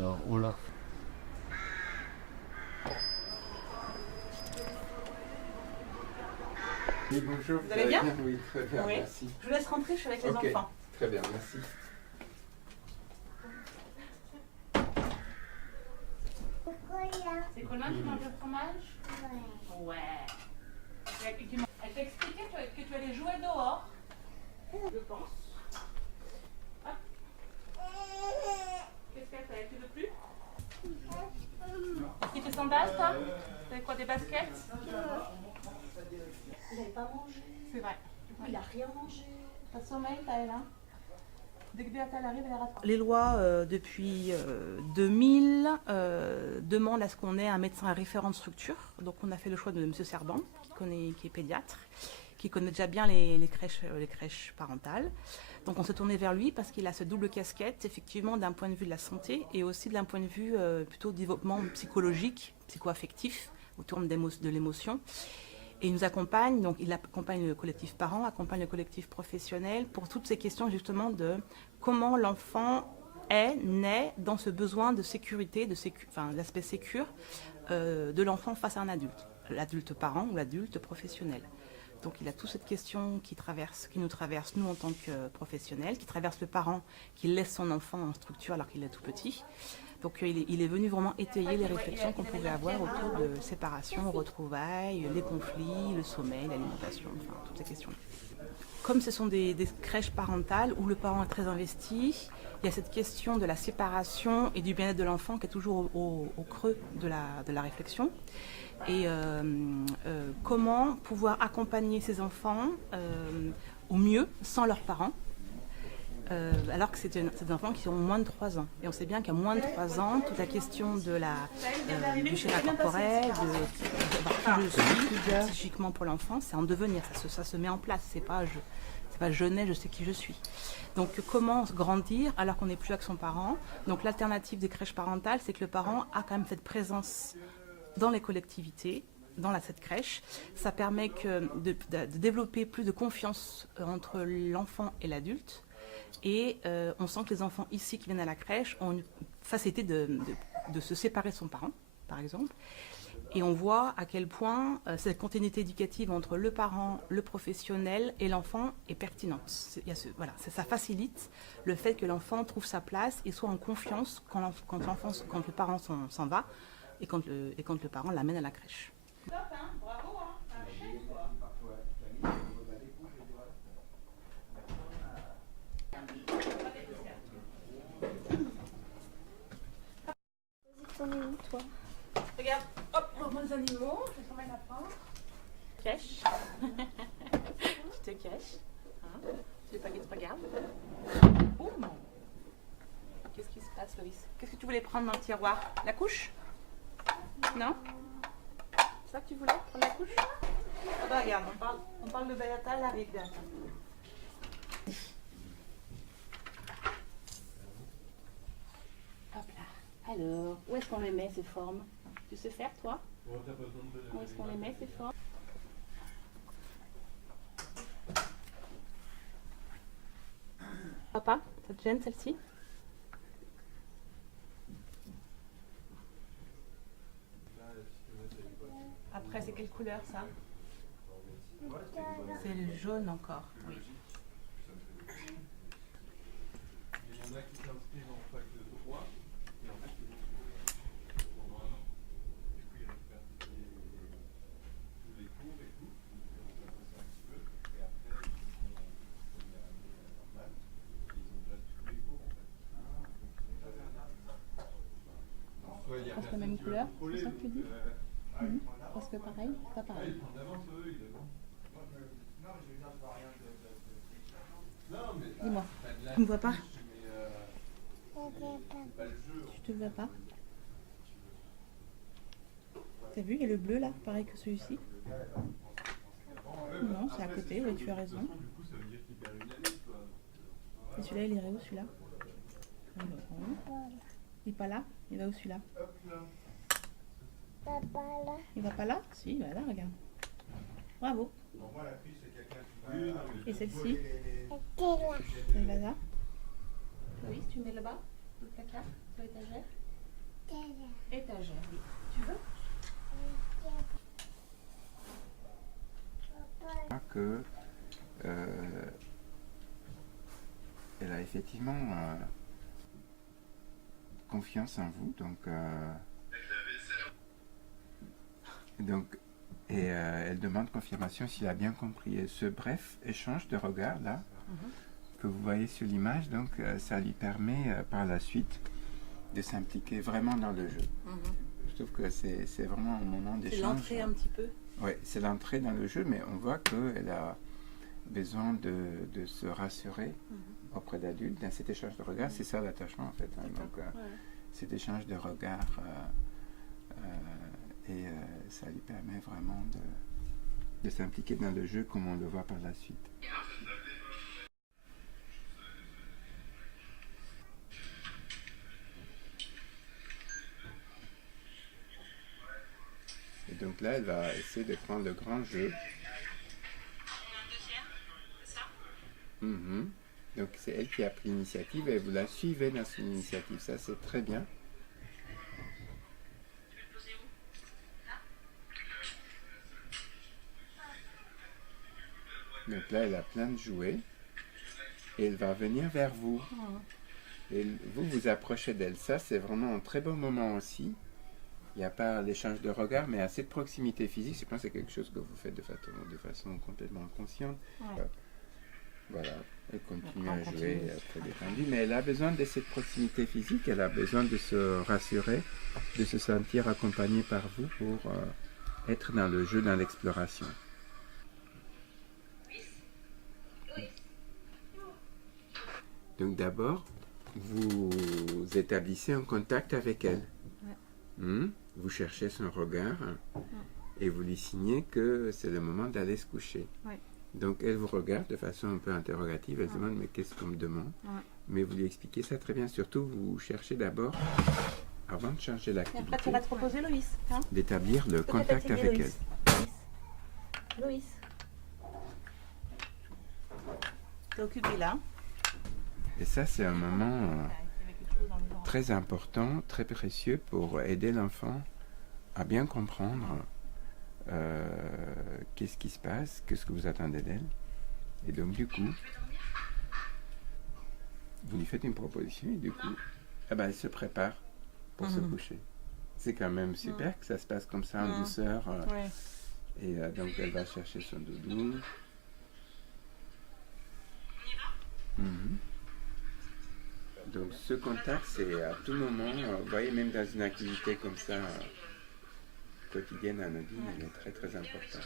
Alors, on la refait. Oui, bonjour. Vous allez bien? Oui, très bien, Oui. merci. Je vous laisse rentrer, je suis avec les Ok, enfants. très bien, merci. C'est Colin qui mange le fromage? Ouais. Elle t'a expliqué que tu allais jouer dehors? Je pense. Hop. Qu'est-ce qu'elle fait? Tu veux plus? Est-ce que tu sandales, toi? T'avais quoi, des baskets? Il n'avait pas mangé. C'est vrai. Il n'a rien mangé. Pas de sommeil, Taël, hein? Dès que Béatal arrive, elle est rattrapée. Les lois, depuis 2000, demandent à ce qu'on ait un médecin référent de structure. Donc on a fait le choix de M. Serban, qui est pédiatre, qui connaît déjà bien les crèches parentales. Donc on s'est tourné vers lui parce qu'il a ce double casquette, effectivement, d'un point de vue de la santé et aussi d'un point de vue plutôt développement psychologique, psycho-affectif, autour de l'émotion. Et il nous accompagne, donc il accompagne le collectif parent, accompagne le collectif professionnel pour toutes ces questions justement de comment l'enfant naît dans ce besoin de sécurité, l'aspect sécure de l'enfant face à un adulte, l'adulte parent ou l'adulte professionnel. Donc il a toute cette question qui nous traverse nous en tant que professionnels, qui traverse le parent qui laisse son enfant en structure alors qu'il est tout petit. Donc il est venu vraiment étayer les réflexions qu'on pouvait avoir autour de séparation, retrouvailles, les conflits, le sommeil, l'alimentation, enfin toutes ces questions. Comme ce sont des crèches parentales où le parent est très investi, il y a cette question de la séparation et du bien-être de l'enfant qui est toujours au creux de la réflexion. Et comment pouvoir accompagner ces enfants au mieux sans leurs parents. Alors que c'est des enfants qui ont moins de 3 ans. Et on sait bien qu'à moins de 3 ans, toute la question de du schéma corporel, de qui je suis psychiquement pour l'enfant, c'est en devenir, ça se met en place. C'est pas je nais, je sais qui je suis. Donc comment grandir alors qu'on n'est plus avec son parent. Donc l'alternative des crèches parentales, c'est que le parent a quand même cette présence dans les collectivités, dans cette crèche. Ça permet de développer plus de confiance entre l'enfant et l'adulte. Et on sent que les enfants ici qui viennent à la crèche ont une facilité de se séparer de son parent, par exemple. Et on voit à quel point cette continuité éducative entre le parent, le professionnel et l'enfant est pertinente. Ça facilite le fait que l'enfant trouve sa place et soit en confiance quand le parent s'en va et quand le parent l'amène à la crèche. Top, hein? Bravo, hein? Un chef, quoi. T'en es où, toi? Regarde, hop, les animaux, je vais fermer la porte. Cache. Tu te caches. Hein? Tu veux pas qu'il te regarde? Oh mon. Qu'est-ce qui se passe, Loïs? Qu'est-ce que tu voulais prendre dans le tiroir? La couche? Non? C'est ça que tu voulais? Prendre la couche? Ah bah regarde, on parle de Béatal, elle arrive Béatal. Hop là. Alors, où est-ce qu'on les met ces formes? Tu sais faire, toi? Où est-ce qu'on les met ces formes? Papa, ça te gêne celle-ci? Après, c'est quelle couleur ça? C'est le jaune encore, oui. Presque la même couleur, c'est ça que tu dis? Presque pareil, pas pareil. Dis-moi, tu ne me vois pas? Tu te vois pas? T'as vu, il y a le bleu là, pareil que celui-ci. Non, c'est à côté, oui, tu as raison. Et celui-là, il irait où celui-là? Il n'est pas là? Il va où celui-là? Il va pas là? Si, il va là, regarde. Bravo. Et celle-ci? Elle va là? Oui, tu mets là-bas, le placard, sur l'étagère. Étagère, oui. Tu veux? Que elle a effectivement confiance en vous, elle demande confirmation s'il a bien compris. Et ce bref échange de regards là que vous voyez sur l'image, ça lui permet par la suite de s'impliquer vraiment dans le jeu. Je trouve que c'est vraiment un moment d'échange. C'est l'entrée un petit peu. Oui, c'est l'entrée dans le jeu, mais on voit qu'elle a besoin de se rassurer auprès d'adultes dans cet échange de regards. C'est ça l'attachement en fait. Cet échange de regards ça lui permet vraiment de s'impliquer dans le jeu comme on le voit par la suite. Et donc là, elle va essayer de prendre le grand jeu. Donc c'est elle qui a pris l'initiative et vous la suivez dans son initiative. Ça, c'est très bien. Donc là, elle a plein de jouets et elle va venir vers vous. Et vous vous approchez d'elle. Ça, c'est vraiment un très beau moment aussi. Il n'y a pas l'échange de regards, mais assez de proximité physique. Je pense que c'est quelque chose que vous faites de façon complètement inconsciente. Voilà, elle continue à jouer très détendue, mais elle a besoin de cette proximité physique, elle a besoin de se rassurer, de se sentir accompagnée par vous pour être dans le jeu, dans l'exploration. Donc d'abord, vous établissez un contact avec elle. Vous cherchez son regard et vous lui signez que c'est le moment d'aller se coucher. Donc elle vous regarde de façon un peu interrogative, elle se demande mais qu'est-ce qu'on me demande, mais vous lui expliquez ça très bien, surtout vous cherchez d'abord, avant de changer l'activité, après tu vas te reposer Loïs, d'établir le contact avec elle. Loïs, t'es occupé là. Et ça c'est un moment très important, très précieux pour aider l'enfant à bien comprendre qu'est-ce qui se passe, qu'est-ce que vous attendez d'elle. Et donc du coup, vous lui faites une proposition et du coup, elle se prépare pour se coucher. C'est quand même super que ça se passe comme ça en douceur. Et donc elle va chercher son doudou. Donc ce contact, c'est à tout moment, vous voyez, même dans une activité comme ça, quotidienne, anodine, il est très très important.